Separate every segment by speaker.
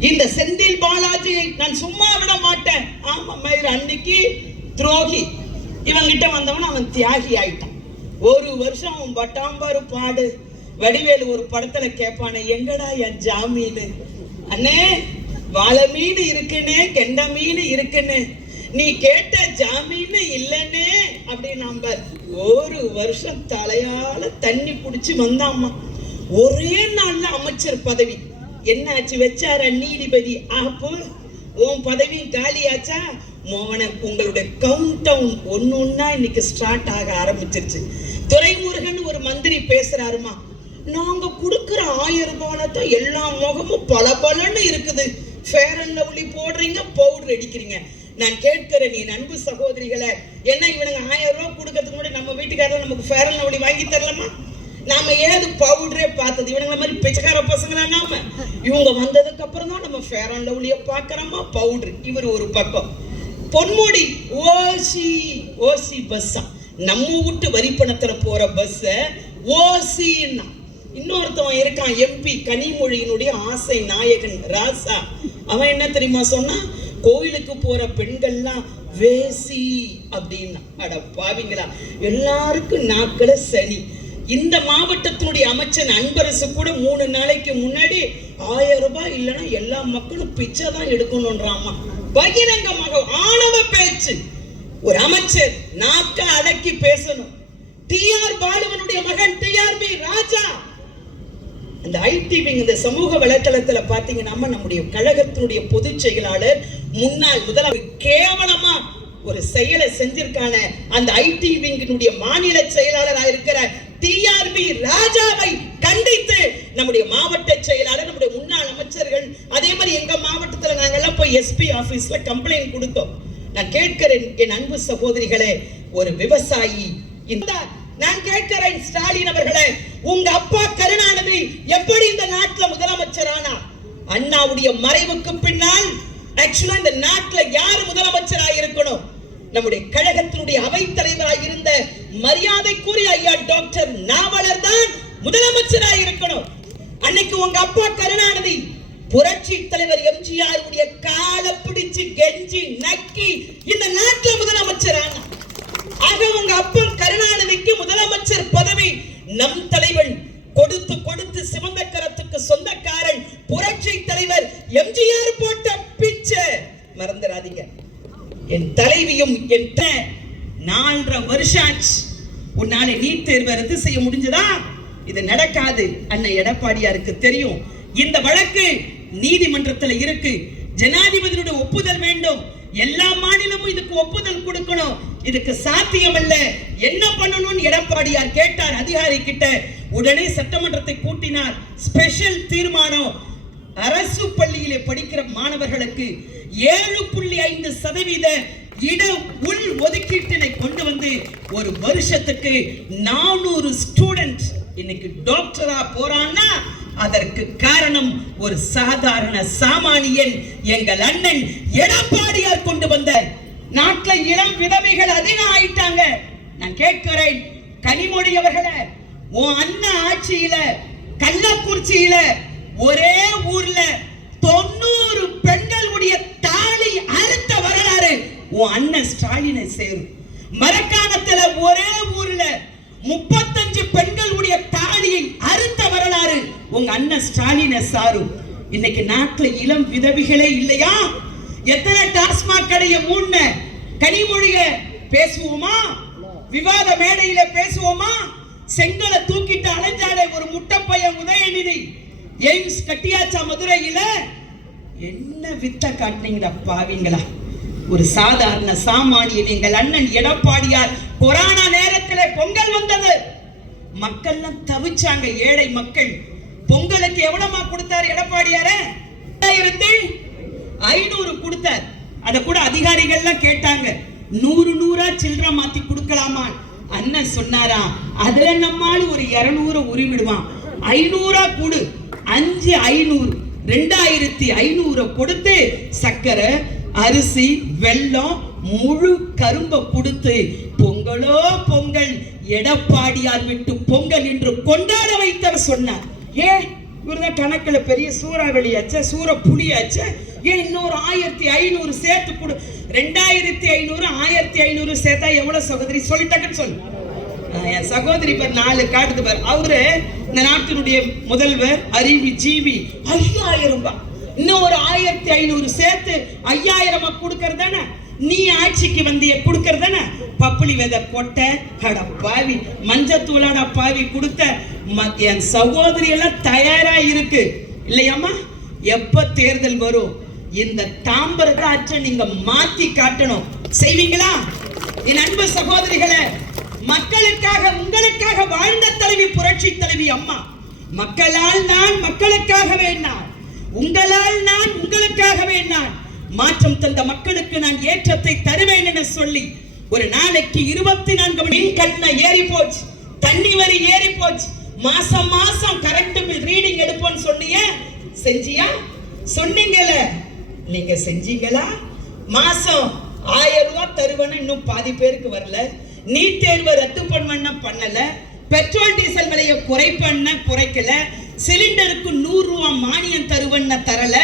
Speaker 1: இந்த செந்தில் பாலாஜியை நான் சும்மா விட மாட்டேன். ஆமா மயிர் அன்னைக்கு துரோகி. இவங்கிட்ட வந்தவன் அவன் தியாகி ஆயிட்டான். ஒரு வருஷம் அவன் பட்டாம்பாரு பாடு வடிவேலு ஒரு படத்துல கேட்பானே எங்கடா என் ஜாமீனு? அண்ணே வாழை மீன் இருக்குன்னு கெண்ட மீன் இருக்குன்னு நீ கேட்ட ஜாமீன் இல்லைன்னே அப்படின்னு நம்பர் ஒரு வருஷம் தலையால தண்ணி புடிச்சு வந்தாம்மா. ஒரே நாள்ல அமைச்சர் பதவி. என்னாச்சு வச்சார நீதிபதி? ஆப்பு உன் பதவி காலியாச்சா? மோகன உங்களுடைய கவுண்ட் டவுன் ஒன்னு ஒன்னா இன்னைக்கு ஸ்டார்ட் ஆக ஆரம்பிச்சிருச்சு. துறைமுருகன் ஒரு மந்திரி பேசுறாருமா? நாங்க கொடுக்குற ஆயிரம் ரூபாய் தான் எல்லா முகமும் பளபளன்னு இருக்குது. ஃபேர் அண்ட் லவ்லி போடுறீங்க பவுடர் அடிக்கிறீங்க. நான் கேட்கிறேன் நீ அன்பு சகோதரிகளை என்ன இவனுங்க ஆயிரம் ரூபாய் கொடுக்கறதுக்கு முன்னாடி நம்ம வீட்டுக்காரர் நமக்கு ஃபேர் அண்ட் லவ்லி வாங்கி தரலாமா? நாம ஏது பவுடரே பார்த்தது. இவனுங்கள மாதிரி பிச்சைக்கார பசங்களா நாம? இவங்க வந்ததுக்கு அப்புறம் தான் நம்ம ஃபேர் அண்ட் லவ்லிய பாக்குறோமா பவுடர் இவர் ஒரு பக்கம். பொன்முடி ஓசி ஓசி பஸ்ஸா நம்ம வீட்டு வரிப்பணத்துல போற பஸ்ஸ ஓசின்னா. இன்னொருத்தவன் இருக்கான் எம்பி கனிமொழியினுடைய ஆசை நாயகன் ராசா. அவன் என்ன தெரியுமா சொன்னா? கோயிலுக்கு போற பெண்கள்லாம் வேசி அப்படின்னா. அட பாவிங்களா. எல்லாருக்கும் நாக்கள சனி இந்த மாவட்டத்தினுடைய அமைச்சர் அன்பரசு கூட மூணு நாளைக்கு முன்னாடி ஆயிரம் ரூபாய் இல்லைன்னா எல்லா மக்களும் பிச்சை தான் எடுக்கணும்ன்றாமா? பகிரங்கமாக ஆணவ பேச்சு. ஒரு அமைச்சர் நாக்க அடக்கி பேசணும். டிஆர் பாலுவனுடைய மகன் டிஆர்பி ராஜா. இந்த ஐடி விங் இந்த சமூக வலைத்தளத்துல பாத்தீங்கன்னா நம்முடைய கழகத்தினுடைய பொதுச் செயலாளர் முன்னாள் முதலமை கேவலமா ஒரு செயலை செஞ்சிருக்கான. அந்த ஐடி விங்கினுடைய மாநில செயலாளரா இருக்கிற டிஆர்பி ராஜாவை கண்டித்து நம்முடைய மாவட்ட செயலாளர் நம்முடைய முன்னாள் அமைச்சர்கள் அதே மாதிரி எங்க மாவட்டத்துல நாங்கெல்லாம் போய் எஸ்பி ஆபீஸ்ல கம்ப்ளைண்ட் கொடுத்தோம். நான் கேட்கிறேன் என் அன்பு சகோதரிகளே ஒரு விவசாயி இந்த நான் கேட்கிறேன் ஸ்டாலின் அவர்களே உங்க அப்பா கருணாநிதி எப்படி இந்த நாட்டுல முதலமைச்சர் ஆனார்? அண்ணாவுடைய மறைவுக்கு பின்னால் ஆக்சுவலா இந்த நாட்டுல யார் முதலமைச்சராக இருக்கணும் நம்முடைய கழகத்தினுடைய அவைத்தலை மரியாதைக்குரிய ஐயா டாக்டர் நாவலர் தான் முதலமைச்சராக இருக்கணும். அன்னைக்கு உங்க அப்பா கருணாநிதி புரட்சி தலைவர் எம்ஜிஆர் உடைய காலை பிடிச்சு கெஞ்சி நக்கி இந்த நாட்டுல முதலமைச்சர் ஆக உங்க அப்பன் கருணாநிதிக்கு முதலமைச்சர் பதவி நம் தலைவன் கொடுத்து கொடுத்து சிவந்த கரத்துக்கு சொந்தக்காரன் புரட்சி தலைவர் எம்ஜிஆர் போட்ட பிச்சை. மறந்துடாதீங்க. என் தலைவியும் என் த- நாலரை வருஷம் ஆச்சு. உன்னால நீட் தேர்வை ரத்து செய்ய முடிஞ்சதா? இது நடக்காது. அண்ணன் எடப்பாடியாருக்கு தெரியும். இந்த வழக்கு நீதிமன்றத்துல இருக்கு. ஜனாதிபதியுடைய ஒப்புதல் வேண்டும். எல்லா மாநிலமும் இதுக்கு ஒப்புதல் கொடுக்கணும். இதுக்கு சாத்தியம் அல்ல என்ன பண்ணணும்னு எடப்பாடியார் கேட்டார் அதிகாரி கிட்ட உடனே சட்டமன்றத்தை கூட்டினார். ஸ்பெஷல் தீர்மானம். அரசு பள்ளியிலே படிக்கிற மாணவர்களுக்கு ஏழு புள்ளி ஐந்து சதவீத இட உள் ஒதுக்கீட்டினை கொண்டு வந்து ஒரு வருஷத்துக்கு நானூறு ஸ்டூடெண்ட் இன்னைக்கு டாக்டரா போறான்னா அதற்கு காரணம் ஒரு சாதாரண சாமானியன் எங்கள் அண்ணன் எடப்பாடியார் கொண்டு வந்த நாட்டுல இளம் விதவைகள் அதிகம் ஆயிட்டாங்க நான் கேட்கிறேன் கனிமொழி அவர்களே உன் அண்ணன் ஆட்சியில கள்ளக்குறிச்சியில ஒரே ஊர்ல தொண்ணூறு உன் அண்ணன் ஸ்டாலினை சேரும். மரக்காணத்துல ஒரே ஊர்ல முப்பத்தஞ்சு பெண்களுடைய தாலியை அறுத்த வரலாறு உங்க அண்ணன் ஸ்டாலினை சாரும். இன்னைக்கு நாட்டுல இளம் விதவிகளே இல்லையா? எத்தனை டாஸ்மாக் கடையை மூணு கனிமொழிய பேசுவோமா? விவாத மேடையில பேசுவோமா? செங்கலை தூக்கிட்டு அலைஞ்சாலே ஒரு முட்டைப்பையன் உதயநிதி. எய்ம்ஸ் கட்டியாச்சா மதுரையில? என்ன வித்த காட்டினீங்கடா பாவிங்களா? ஒரு சாதாரண சாமானியன் எங்கள் அண்ணன் எடப்பாடியார் கொரோனா நேரத்துல பொங்கல் வந்தது. மக்கள்லாம் தவிச்சாங்க ஏழை மக்கள். பொங்கலுக்கு எவ்வளவுமா கொடுத்தார் எடப்பாடியார? ரெண்டாயிரத்தி ஐநூறு கொடுத்தார். அத கூட அதிகாரிகள்லாம் கேட்டாங்க. நூறு நூறா சில்லற மாத்தி கொடுக்கலாமா அண்ணன் சொன்னாரா அதுல நம்மால் ஒரு இருநூறு உருவிடுவான் ஐநூறா கொடு. அஞ்சு ஐநூறு. ரெண்டாயிரத்தி ஐநூறு கொடுத்து சக்கரை அரிசி வெல்லம் முழு கரும்பை கொடுத்து பொங்கலோ பொங்கல் எடப்பாடியார் விட்டு பொங்கல் என்று கொண்டாட வைத்தவர் சொன்னார். ஏ இவர்தான் கணக்கில் பெரிய சூறாவளி ஆச்ச சூற புளி ஆச்ச ஏன் இன்னொரு ஆயிரத்தி ஐநூறு சேர்த்து கொடு ரெண்டாயிரத்தி ஐநூறு ஆயிரத்தி ஐநூறு சேர்த்தா எவ்வளவு சகோதரி சொல்லிட்டாங்கன்னு சொல்லு. என் சகோதரி பேர் நாலு காட்டுது பாரு. அவரு இந்த நாட்டினுடைய முதல்வர் அறிவி ஜீவி ஐயாயிரம் ரூபாய். இன்னும் ஒரு ஆயிரத்தி ஐநூறு சேர்த்து ஐயாயிரமா கொடுக்கறது தானே நீ ஆட்சிக்கு வந்து கொடுக்கறது தானே பப்புளி விதை கொட்டை அட பாவி மஞ்சத்தூளாட பாவி கொடுத்த என் சகோதரி எல்லாம் தயாரா இருக்கு. இல்லையாம்மா? எப்ப தேர்தல் வரும்? இந்த தாம்பரத்தை ஆற்றை நீங்க மாத்தி காட்டணும். செய்வீங்களா? என் அன்பு சகோதரிகளை மக்களுக்காக உங்களுக்காக வாழ்ந்த தலைவி புரட்சி தலைவி அம்மா. மக்களால் நான் மக்களுக்காக வேண்டாம் உங்களால் நான் உங்களுக்காகவே நான் மாற்றம் தந்த மக்களுக்கு நான் ஏற்றத்தை தருவேன் என சொல்லி ஒரு நாளைக்கு இருபத்தி நான்கு மணி மின் கட்டணம் ஏறி போச்சு. தண்ணி வரி ஏறி போச்சு. மாசம் மாசம் கரண்ட் பில் ரீடிங் எடுப்போம்னு சொன்னீங்க செஞ்சியா? சொன்னீங்கல நீங்க செஞ்சீங்களா? மாசம் ஆயிரம் ரூபாய் தருவேன்னு இன்னும் பாதி பேருக்கு வரல. நீட் தேர்வை ரத்து பண்ண பண்ணல. பெட்ரோல் டீசல் விலையை குறைப்பண்ண குறைக்கல. சிலிண்டருக்கு நூறு மானியம் தருவன்னு தரல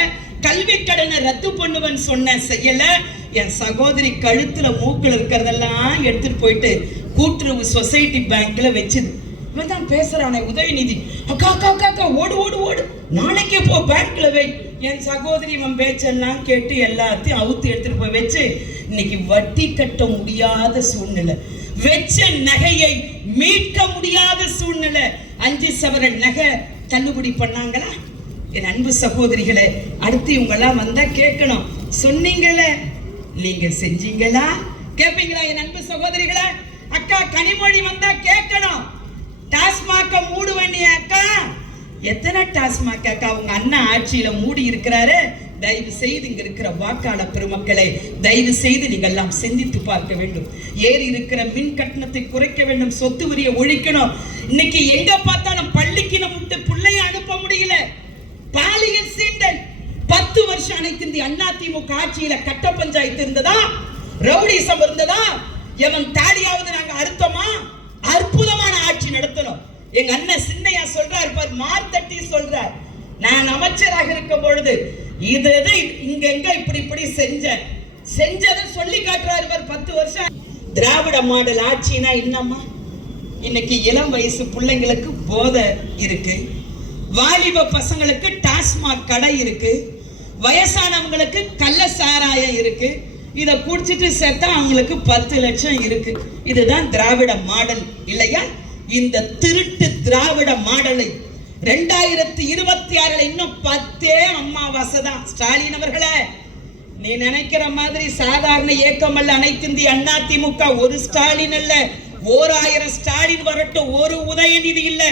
Speaker 1: கல்வி கடனை ரத்து பண்ணுவேன்னு சொன்ன செய்யல என் சகோதரி கழுத்துல மூக்கில் இருக்கிறதெல்லாம் எடுத்துட்டு போயிட்டு கூட்டுறவு சொசைட்டி பேங்க்ல வச்சுது. இவன் தான் பேசுறானே உதயநிதி. அக்கா அக்கா அக்கா அக்கா ஓடு ஓடு ஓடு. நாளைக்கே போ பேங்க்ல வை. என் சகோதரி இவன் பேச்செல்லாம் கேட்டு எல்லாத்தையும் அவுத்து எடுத்துட்டு போய் வச்சு இன்னைக்கு வட்டி கட்ட முடியாத சூழ்நிலை. வெச்ச நகையை மீட்க முடியாத சூழ்நிலை. அஞ்சு சவரன் நகை தள்ளுபடி பண்ணாங்களா? என் அன்பு சகோதரிகளே அடுத்து இவங்கெல்லாம் வந்தா கேட்கணும். சொன்னீங்களே நீங்க செஞ்சீங்களா? கேட்பீங்களா என் அன்பு சகோதரிகளே? அக்கா கனிமொழி வந்தா கேட்கணும். டாஸ்மாக மூடுவண்ணி அக்கா. எத்தனை டாஸ்மாக் அக்கா உங்க அண்ணன் ஆட்சியில மூடி இருக்கிறாரு? தயவு செய்து இங்க இருக்கிற வாக்காள பெருமக்களை தயவு செய்து நீங்கள் எல்லாம் சிந்தித்து பார்க்க வேண்டும். ஏறி இருக்கிற மின் கட்டணத்தை குறைக்க வேண்டும் சொத்து உரிய ஒழிக்கணும். இன்னைக்கு எங்க பார்த்தாலும் பள்ளிக்கு நம்ம விட்டு பிள்ளைய அனுப்ப முடியல. பாலியல் சீண்டல் பத்து வருஷம் அனைத்து இந்திய அண்ணா திமுக ஆட்சியில கட்ட பஞ்சாயத்து இருந்ததா? ரவுடிசம் இருந்ததா? எவன் தாடியாவது நாங்க அர்த்தமா அற்புதமான ஆட்சி நடத்தணும். எங்க அண்ணன் சின்னையா சொல்றாரு மார்த்தட்டி சொல்றார். நான் அமைச்சராக இருக்கும் பொழுது இது இது இங்க எங்க இப்படி இப்படி செஞ்ச? செஞ்சதை சொல்லி காட்டுறாரு இவர் பத்து வருஷம். திராவிட மாடல் ஆட்சினா என்னம்மா? இன்னைக்கு இளம் வயசு பிள்ளைங்களுக்கு போதை இருக்கு. வாலிப பசங்களுக்கு டாஸ்மாக் கடை இருக்கு. வயசானவங்களுக்கு கள்ள சாராயம் இருக்கு. இதை குடிச்சிட்டு சேர்த்தா அவங்களுக்கு பத்து லட்சம் இருக்கு. இதுதான் திராவிட மாடல் இல்லையா? இந்த திருட்டு திராவிட மாடலை ரெண்டாயிரத்தி இருபத்தி ஆறுல இன்னும் பத்தே அம்மாவாசை தான் ஸ்டாலின் அவர்களே நீ நினைக்கிற மாதிரி சாதாரண இயக்கம் அல்ல. அனைத்திந்திய அண்ணா திமுக ஒரு ஸ்டாலின் அல்ல. ஓர் ஆயிரம் ஸ்டாலின் வரட்டும் ஒரு உதயநிதி இல்ல.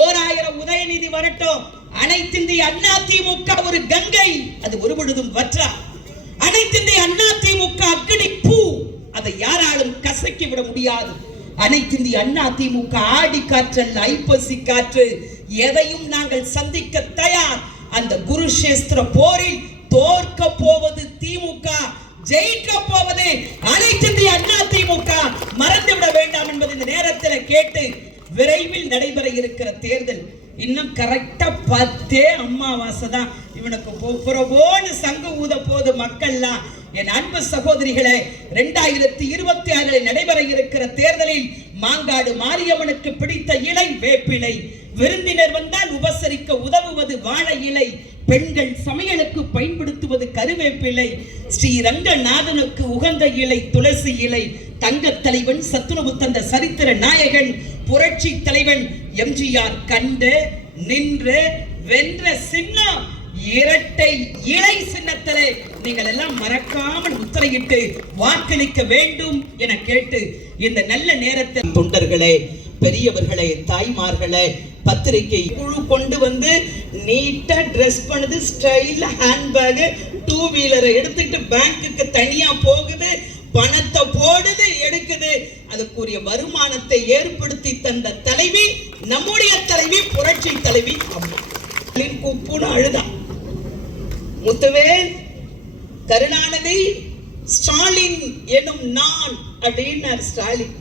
Speaker 1: ஓர் ஆயிரம் உதயநிதி வரட்டும். அனைத்திந்திய அண்ணா திமுக ஒரு கங்கை அது ஒரு பொழுதும் வற்றா. அனைத்திந்திய அண்ணா திமுக அக்னி பூ அதை யாராலும் கசக்கி விட முடியாது. அனைத்திந்திய அண்ணா திமுக ஆடி காற்றல் ஐப்பசி காற்று எதையும் நாங்கள் சந்திக்க தயார். அந்த குருஷேஸ்திர போரில் தோற்க போவது திமுக ஜெயிக்க போவது அனைத்து அண்ணா திமுக. மறந்து விட வேண்டாம் என்பது இந்த நேரத்தில் கேட்டு விரைவில் நடைபெற இருக்கிற தேர்தல் இன்னும் கரெக்டா பத்தே அம்மாவாசை தான். இவனுக்கு போ- புறவோன்னு சங்கு ஊத போது மக்கள்லாம். என் அன்பு சகோதரிகளே ரெண்டாயிரத்தி இருபத்தி ஆறில் நடைபெற இருக்கிற தேர்தலில் மாங்காடு மாரியம்மனுக்கு பிடித்த இலை வேப்பிலை. விருந்தினர் வந்தால் உபசரிக்க உதவுவது வாழை இலை. பெண்கள் சமையலுக்கு பயன்படுத்துவது கருவேப்பிலை. ஸ்ரீ ரங்கநாதனுக்கு உகந்த இலை துளசி இலை. தங்கத் தலைவன் சத்துணவு தந்த சரித்திர நாயகன் புரட்சி தலைவன் எம்ஜிஆர் கண்டு நின்று வென்ற சின்னம். இரட்டை இலை சின்னத்திலே நீங்கள் எல்லாம் மறக்காமல் முத்திரையிட்டு வாக்களிக்க வேண்டும் என கேட்டு இந்த நல்ல நேரத்தில் தொண்டர்களே பெரியவர்களே தாய்மார்களே பத்திரிகை குழு கொண்டு வந்து நீட்டா ட்ரெஸ் பண்ணுது ஸ்டைல ஹேண்ட்பேக் டூ வீலரை எடுத்துட்டு பேங்க்குக்கு தனியா போகுது பணத்தை போடுது எடுக்குது. அதுக்குரிய வருமானத்தை ஏற்படுத்தி தந்த தலைவி நம்முடைய தலைவி புரட்சி தலைவி. அம்மா. குப்புன்னு அழுதான் முத்துவேல் கருணாநிதி ஸ்டாலின் எனும் நான் அப்படின்னார் ஸ்டாலின்.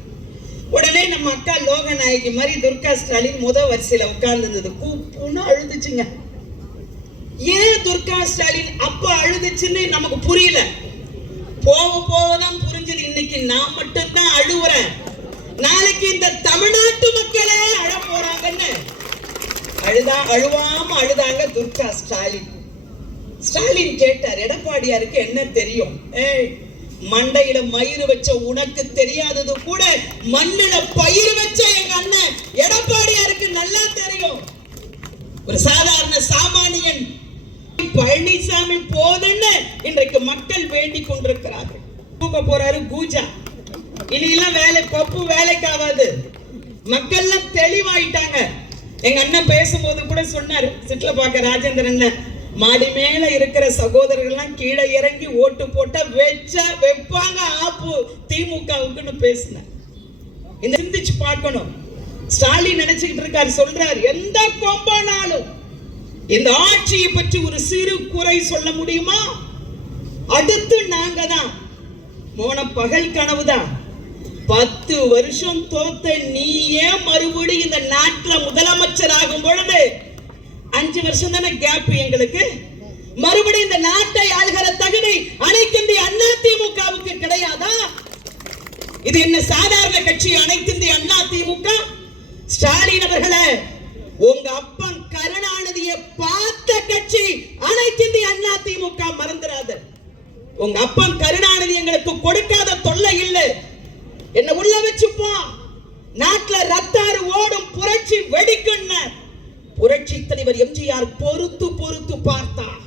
Speaker 1: உடனே நம்ம அக்கா லோகநாயகி மாதிரி துர்கா ஸ்டாலின் முத வரிசையில உட்கார்ந்துருந்தது. கூப்புன்னு அழுதுச்சுங்க. ஏன் துர்கா ஸ்டாலின் அப்ப அழுதுச்சுன்னு நமக்கு புரியல. போக போக தான் புரிஞ்சது. இன்னைக்கு நான் மட்டும்தான் அழுவுறேன். நாளைக்கு இந்த தமிழ்நாட்டு மக்களே அழ போறாங்கன்னு. அழுதா அழுவாம அழுதாங்க துர்கா ஸ்டாலின். ஸ்டாலின் கேட்டார் எடப்பாடியாருக்கு என்ன தெரியும்? ஏய் மண்டையில மயிறு வச்ச உனக்கு தெரியாதது கூட மண்ணில பயிர் வச்ச எங்க அண்ணன். எடப்பாடியாருக்கு நல்லா தெரியும். ஒரு சாதாரண சாமானியன் பழனிசாமி போதுன்னு இன்றைக்கு மக்கள் வேண்டிக் கொண்டிருக்கிறார்கள். தூக்க போறாரு கூஜா. இனி எல்லாம் வேலை பப்பு வேலைக்கு ஆகாது. மக்கள்லாம் தெளிவாயிட்டாங்க. எங்க அண்ணன் பேசும்போது கூட சொன்னாரு சிட்ல பாக்க ராஜேந்திரன் மாடி மேல இருக்கிற சகோதரர்கள்லாம் கீழே இறங்கி ஓட்டு போட்டா வெச்சா வைப்பாங்க ஆப்பு. திமுகவுக்குன்னு பேசினேன் இந்த சிந்திச்சு பார்க்கணும். ஸ்டாலின் நினைச்சுக்கிட்டு இருக்காரு சொல்றாரு எந்த கொம்பானாலும் இந்த ஆட்சியை பற்றி ஒரு சிறு குறை சொல்ல முடியுமா? அடுத்து நாங்க தான் மோன பகல் கனவு தான் பத்து வருஷம் தோத்த நீயே மறுபடியும் இந்த நாட்டில் முதலமைச்சர் ஆகும் பொழுது அஞ்சு வருஷம் தானே கேப் எங்களுக்கு? மறுபடியும் இந்த நாட்டை ஆளுகிற தகுதி அனைத்திந்திய அண்ணா திமுகவுக்கு கிடையாதா? இது என்ன சாதாரண கட்சி அனைத்திந்திய அண்ணா திமுக ஸ்டாலின் அவர்களே உங்க அப்பன் கருணாநிதியை பார்த்த கட்சி அனைத்திந்திய அண்ணா திமுக மறந்துடாத உங்க அப்பன் கருணாநிதி எங்களுக்கு கொடுக்காத தொல்லை இல்லை. என்ன உள்ள வச்சுப்போ நாட்டுல ரத்தாறு ஓடும் புரட்சி வெடிக்குன்னு புரட்சி தலைவர் எம்ஜிஆர் பொறுத்து பொறுத்து பார்த்தார்.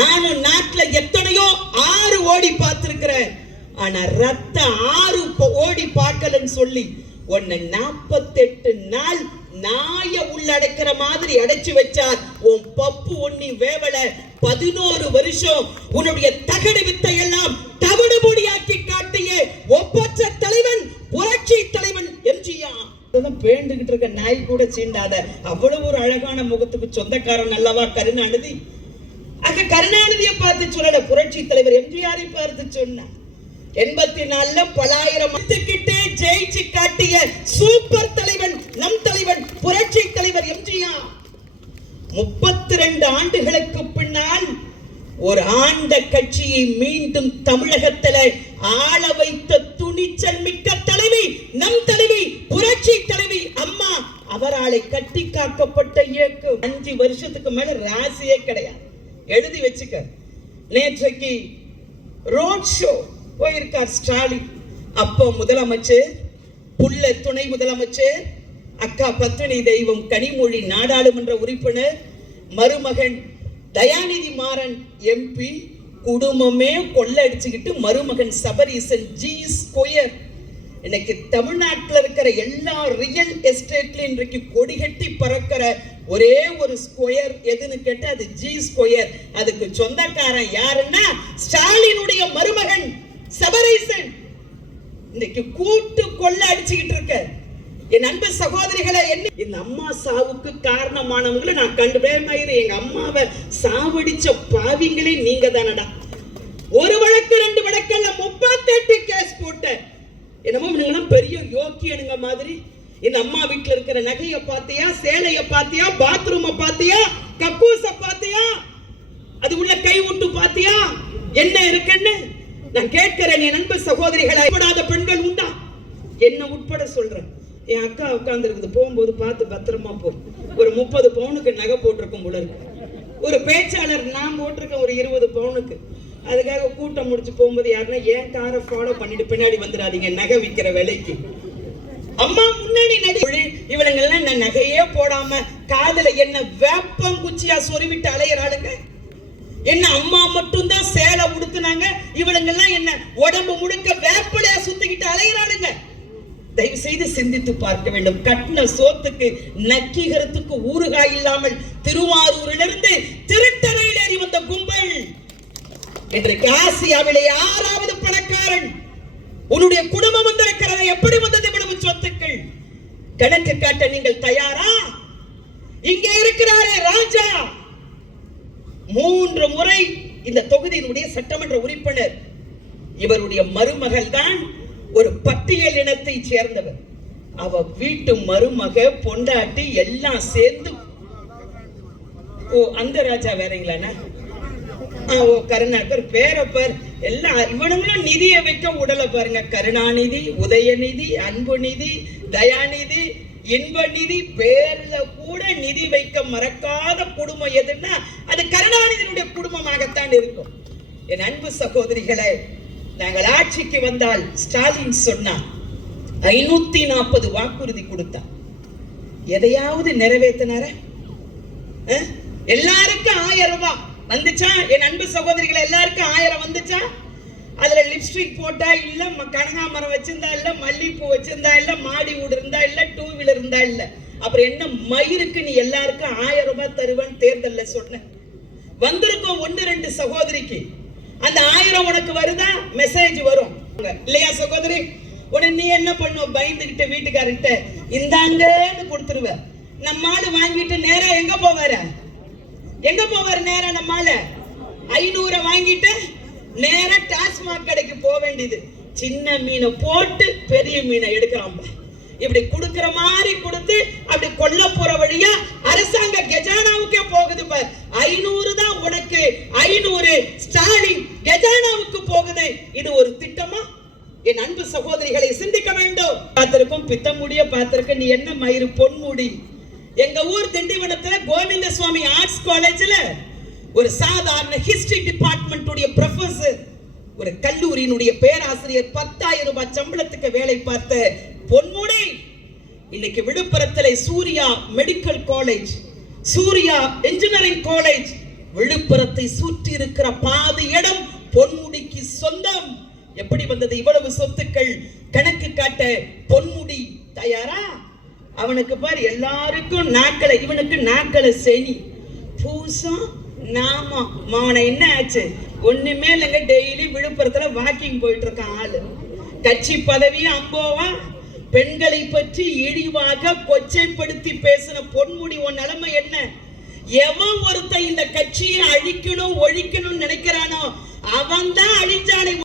Speaker 1: நானும் நாட்டுல எத்தனையோ ஆறு ஓடி பார்த்திருக்கிறேன். ஆனா ரத்த ஆறு ஓடி பார்க்கலன்னு சொல்லி உன்னை நாற்பத்தெட்டு நாள் நாய உள்ளடக்கிற மாதிரி அடைச்சு வச்சார். உன் பப்பு ஒண்ணி வேவல பதினோரு வருஷம் உன்னுடைய தகடு வித்தை எல்லாம் தவிடுபொடியாக்கி காட்டிய. ஒப்பற்ற தலைவன் புரட்சி தலைவன் எம்ஜிஆர். தான் பேண்டுகிட்டு இருக்க நாய் கூட சீண்டாத. அவ்வளவு ஒரு அழகான முகத்துக்கு சொந்தக்காரன் அல்லவா கருணாநிதி? அங்க கருணாநிதியை பார்த்து சொல்லல. புரட்சி தலைவர் எம்ஜிஆரை பார்த்து சொன்ன. எண்பத்தி நாலுல பலாயிரம் கிட்டே ஜெயிச்சு காட்டிய சூப்பர் தலைவன் நம் தலைவன் புரட்சி தலைவர் எம்ஜிஆர். முப்பத்தி ரெண்டு ஆண்டுகளுக்கு பின்னால் ஒரு ஆண்ட கட்சியை மீண்டும் தமிழகத்தில ஆள வைத்த துணிச்சல் மிக்க தலைவி நம் தலைவி புரட்சி தலைவி. அம்மா அவராலே கட்டி காக்கப்பட்ட இயக்கம் அஞ்சு வருஷத்துக்கு மேல ராசியே கிடையாது. எழுதி வச்சுக்க. நேற்றைக்கு ரோட் ஷோ போயிருக்கார் ஸ்டாலின். அப்போ முதலமைச்சர் புள்ள துணை முதலமைச்சர் அக்கா பத்தினி தெய்வம் கனிமொழி நாடாளுமன்ற உறுப்பினர் மருமகன் தயாநிதி மாறன் எம்பி குடும்பமே கொள்ளடிச்சுக்கிட்டு மருமகன் சபரீசன் ஜி ஸ்கொயர் இன்னைக்கு தமிழ்நாட்டில் இருக்கிற எல்லா ரியல் எஸ்டேட்லயும் இன்றைக்கு கொடிகட்டி பறக்கிற ஒரே ஒரு ஸ்கொயர் எதுன்னு கேட்டு அது ஜி ஸ்கொயர் அதுக்கு சொந்தக்காரன் யாருன்னா ஸ்டாலினுடைய மருமகன் சபரீசன். இன்னைக்கு கூட்டு கொள்ள அடிச்சுக்கிட்டு இருக்க என் அன்பு சகோதரிகளை என்ன என் அம்மா சாவுக்கு காரணமானவங்களை நான் கண்டுபிடிமாயிரு எங்க அம்மாவை சாவடிச்ச பாவிங்களே நீங்க தானடா. ஒரு வழக்கு ரெண்டு வழக்கல்ல முப்பத்தெட்டு கேஸ் போட்ட என்னமோ நீங்களாம் பெரிய யோக்கியனுங்க மாதிரி. இந்த அம்மா வீட்டுல இருக்கிற நகைய பாத்தியா சேலைய பாத்தியா பாத்ரூம பாத்தியா கக்கூச பாத்தியா அது உள்ள கை விட்டு பாத்தியா என்ன இருக்குன்னு நான் கேட்கிறேன் என் நண்பர் சகோதரிகளை. பெண்கள் உண்டா? என்ன உட்பட சொல்றேன். என் அக்கா உட்காந்துருக்குது போகும்போது பார்த்து பத்திரமா போ. ஒரு முப்பது பவுனுக்கு நகை போட்டிருக்கும் போல இருக்கு. ஒரு பேச்சாளர் நான் போட்டிருக்கேன் ஒரு இருபது பவுனுக்கு. அதுக்காக கூட்டம் முடிச்சு போகும்போது யாருன்னா ஏன் காரை ஃபாலோ பண்ணிட்டு பின்னாடி வந்துடாதீங்க நகை விற்கிற விலைக்கு. அம்மா முன்னாடி நடி இவனுங்கெல்லாம் நான் நகையே போடாம காதுல என்ன வேப்பம் குச்சியா சொருவிட்டு அலையிறாளுங்க என்ன அம்மா மட்டும் தான் சேலை உடுத்துனாங்க? இவளுங்கெல்லாம் என்ன உடம்பு முழுக்க வேப்பிலையா சுத்திக்கிட்டு அலையிறாளுங்க தயவு செய்து சிந்தித்து பார்க்க வேண்டும். கட்டின சோத்துக்கு நக்கீகரத்துக்கு ஊறுகாய் இல்லாமல் திருவாரூரிலிருந்து திருத்தரையில் ஏறி வந்த கும்பல். இன்றைக்கு ஆசியாவிலே ஆறாவது பணக்காரன். உன்னுடைய குடும்பம் வந்திருக்கிறது. எப்படி வந்தது இவ்வளவு சொத்துக்கள்? கணக்கு காட்ட நீங்கள் தயாரா? இங்கே இருக்கிறாரே ராஜா. மூன்று முறை இந்த தொகுதியினுடைய சட்டமன்ற உறுப்பினர். இவருடைய மருமகள் தான் ஒரு பட்டியல் இனத்தை சேர்ந்தவர். அவ வீட்டு மருமக பொண்டாட்டி எல்லாம் சேர்ந்து ஓ அந்த ராஜா வேறீங்களாண்ணா ஓ கருணாகர் பேரப்பர் எல்லாம் இவனுங்களும் நிதியை வைக்க உடல பாருங்க. கருணாநிதி உதயநிதி அன்பு நிதி தயாநிதி இன்ப நிதி பேர்ல கூட நிதி வைக்க மறக்காத குடும்பம் எதுன்னா அது கருணாநிதியினுடைய குடும்பமாகத்தான் இருக்கும். என் அன்பு சகோதரிகளே நாங்கள் ஆட்சிக்கு வந்தால் ஸ்டாலின் சொன்னார். ஐநூத்தி நாற்பது வாக்குறுதி கொடுத்தார். எதையாவது நிறைவேற்றினாரா? எல்லாருக்கும் ஆயிரம் ரூபாய் வந்துச்சா? என் அன்பு சகோதரிகள் எல்லாருக்கும் ஆயிரம் வந்துச்சா? அதுல லிப்ஸ்டிக் போட்டா இல்ல ம- கனகாமரம் வச்சிருந்தா இல்ல மல்லிப்பூ வச்சிருந்தா இல்ல மாடி வீடு இருந்தா இல்ல டூ வீலர் இருந்தா இல்ல. அப்புறம் என்ன மயிருக்கு நீ எல்லாருக்கும் ஆயிரம் ரூபாய் தருவேன்னு தேர்தல்ல சொன்ன. வந்திருக்கோம் ஒன்று ரெண்டு சகோதரிக்கு. அந்த ஆயிரம் உனக்கு வருதா? மெசேஜ் வரும். இல்லையா சகோதரி? உடனே நீ என்ன பண்ணுவ பயந்துகிட்டு வீட்டுக்காரர்கிட்ட இந்தாங்கன்னு கொடுத்துருவ. நம்ம ஆளு வாங்கிட்டு நேரா எங்க போவாரு? எங்க போவாரு நேரா நம்ம ஆளு? ஐநூறு வாங்கிட்டு நேரா டாஸ்மாக் கடைக்கு போக வேண்டியது. சின்ன மீனை போட்டு பெரிய மீனை எடுக்கிறான் பா. இப்படி கொடுக்கிற மாதிரி கொடுத்து அப்படி கொல்ல போற வழியா அரசாங்க கஜானாவுக்கே போகுது பார். ஐநூறு தான் உனக்கு ஐநூறு ஸ்டாலின் கஜானாவுக்கு போகுது இது ஒரு திட்டமா என் அன்பு சகோதரிகளை சிந்திக்க வேண்டும் பார்த்திருக்கும் பித்தமுடிய பார்த்திருக்க நீ என்ன மயிறு பொன்முடி? எங்க ஊர் திண்டிவனத்துல கோவிந்த சுவாமி ஆர்ட்ஸ் காலேஜ்ல ஒரு சாதாரண ஹிஸ்டரி டிபார்ட்மெண்ட் உடைய ஒரு கல்லூரியினுடைய பேராசிரியர் பத்தாயிரம் ரூபாய் சம்பளத்துக்கு வேலை பார்த்த பொன்முடி. இன்னைக்கு விழுப்புரத்துல Surya medical college Surya engineering college விழுப்புரத்தை சுற்றி இருக்கிற பாதி இடம் பொன்முடிக்கு சொந்தம். எப்படி வந்தது இவ்வளவு சொத்துக்கள்? கணக்கு காட்ட பொன்முடி தயாரா? அவனுக்கு பார் எல்லாருக்கும் நாக்களை இவனுக்கு நாக்களை செனி பூசம் நாமம் அவனை என்ன ஆச்சு? ஒண்ணுமே இல்லைங்க டெய்லி விழுப்புரத்துல வாக்கிங் போயிட்டு இருக்கான் ஆளு. கட்சி பதவியும் அம்போவா? பெண்களை பற்றி இழிவாக கொச்சைப்படுத்தி பேசின பொன்முடி உன் நிலைமை என்ன? எவன் ஒருத்தன் இந்த கட்சியை அழிக்கணும் ஒழிக்கணும்னு நினைக்கிறானோ அவன் தான் அழிஞ்சானை